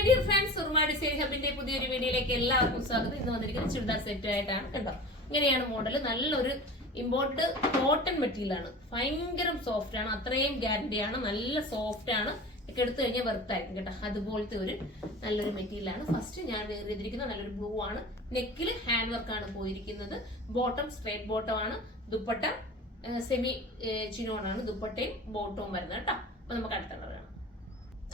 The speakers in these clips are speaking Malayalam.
My dear friends, Surma design ഹബിന്റെ പുതിയൊരു വീഡിയോയിലേക്ക് എല്ലാവർക്കും സ്വാഗതം. ഇന്ന് വന്നിരിക്കുന്നത് ചുരിദാർ സെറ്റ് ആയിട്ടാണ്. കണ്ടോ, ഇങ്ങനെയാണ് മോഡൽ. നല്ലൊരു ഇമ്പോർട്ട് കോട്ടൺ മെറ്റീരിയൽ ആണ്. ഭയങ്കര സോഫ്റ്റ് ആണ്, അത്രയും ഗ്യാരണ്ടി ആണ്. നല്ല സോഫ്റ്റ് ആണ്, എടുത്തു കഴിഞ്ഞാൽ വെറുത്തായിരിക്കും കേട്ടോ. അതുപോലത്തെ ഒരു നല്ലൊരു മെറ്റീരിയൽ ആണ്. ഫസ്റ്റ് ഞാൻ വെയർ ചെയ്തിരിക്കുന്നത് നല്ലൊരു ബ്ലൂ ആണ്. നെക്കിൽ ഹാൻഡ് വർക്ക് ആണ് പോയിരിക്കുന്നത്. ബോട്ടം സ്ട്രേറ്റ് ബോട്ടം ആണ്. ദുപ്പട്ട സെമി ചിനോൺ ആണ്. ദുപ്പട്ടയും ബോട്ടവും വരുന്നത് കേട്ടോ. അപ്പൊ നമുക്ക് അടുത്ത കളർ കാണാം.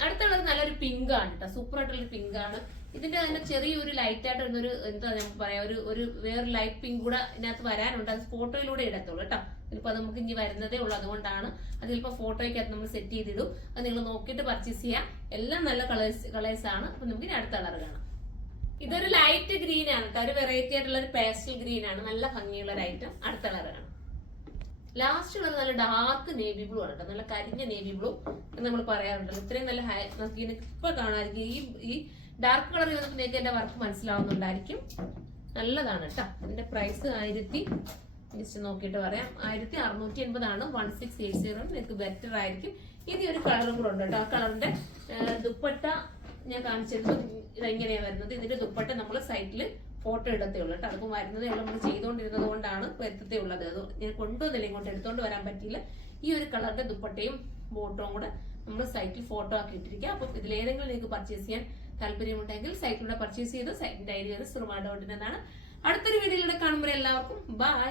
അടുത്ത കളർ നല്ലൊരു പിങ്ക് ആണ് കേട്ടോ. സൂപ്പർ ആയിട്ടുള്ള പിങ്ക് ആണ്. ഇതിന്റെ തന്നെ ചെറിയൊരു ലൈറ്റ് ആയിട്ട് ഒരു എന്താ നമുക്ക് പറയാ, ഒരു വേറെ ലൈറ്റ് പിങ്ക് കൂടെ ഇതിനകത്ത് വരാനുണ്ട്. അത് ഫോട്ടോയിലൂടെ ഇടത്തുള്ളൂ കേട്ടോ. ചിലപ്പോൾ അത് നമുക്ക് ഇനി വരുന്നതേ ഉള്ളൂ. അതുകൊണ്ടാണ് അത് ചിലപ്പോൾ ഫോട്ടോയ്ക്കകത്ത് നമ്മൾ സെറ്റ് ചെയ്തിടും. അത് നിങ്ങൾ നോക്കിയിട്ട് പർച്ചേസ് ചെയ്യാം. എല്ലാം നല്ല കളേഴ്സ് ആണ്. അപ്പൊ നമുക്ക് ഇനി അടുത്ത കളർ കാണാം. ഇതൊരു ലൈറ്റ് ഗ്രീൻ ആണ് കേട്ടോ. ഒരു വെറൈറ്റി ആയിട്ടുള്ള ഒരു പേസ്റ്റൽ ഗ്രീൻ ആണ്. നല്ല ഭംഗിയുള്ള ഒരു ഐറ്റം. അടുത്ത കളർ കാണാം. ലാസ്റ്റ് കളർ നല്ല ഡാർക്ക് നേവി ബ്ലൂ ആണ് കേട്ടോ. നല്ല കരിഞ്ഞ നേവി ബ്ലൂ എന്ന് നമ്മൾ പറയാറുണ്ടല്ലോ. ഇത്രയും നല്ല ഇപ്പൊ കാണാമായിരിക്കും. ഈ ഡാർക്ക് കളർ നിങ്ങൾക്ക് എന്റെ വർക്ക് മനസ്സിലാവുന്നുണ്ടായിരിക്കും. നല്ലതാണ് കേട്ടോ. ഇതിന്റെ പ്രൈസ് ജസ്റ്റ് നോക്കിയിട്ട് പറയാം, 1680 ആണ്. 1680 നിങ്ങൾക്ക് ബെറ്റർ ആയിരിക്കും. ഇനി ഒരു കളറും കൂടെ ഉണ്ട് കേട്ടോ. ആ കളറിന്റെ ദുപ്പട്ട ഞാൻ കാണിച്ചിരുന്നു. ഇതെങ്ങനെയാ വരുന്നത്. ഇതിന്റെ ദുപ്പട്ട നമ്മൾ സൈറ്റില് ഫോട്ടോ ഇടത്തേ ഉള്ളൂ കേട്ടോ. അതിപ്പോൾ വരുന്നതേ ഉള്ളൂ. നമ്മൾ ചെയ്തുകൊണ്ടിരുന്നത് കൊണ്ടാണ് വരുത്തത്തേ ഉള്ളത്. അത് ഞാൻ കൊണ്ടുവന്നില്ല, ഇങ്ങോട്ട് എടുത്തോണ്ട് വരാൻ പറ്റിയില്ല. ഈ ഒരു കളറിന്റെ ദുപ്പട്ടയും ബോട്ടവും കൂടെ നമ്മൾ സൈറ്റിൽ ഫോട്ടോ ആക്കി ഇട്ടിരിക്കുക. അപ്പൊ ഇതിലേതെങ്കിലും നിങ്ങൾക്ക് പർച്ചേസ് ചെയ്യാൻ താല്പര്യമുണ്ടെങ്കിൽ സൈറ്റിലൂടെ പർച്ചേസ് ചെയ്ത് സൈറ്റിന്റെ ഐഡി സുർമ.in എന്നാണ്. അടുത്തൊരു വീഡിയോയിലൂടെ കാണുമ്പോൾ എല്ലാവർക്കും ബൈ.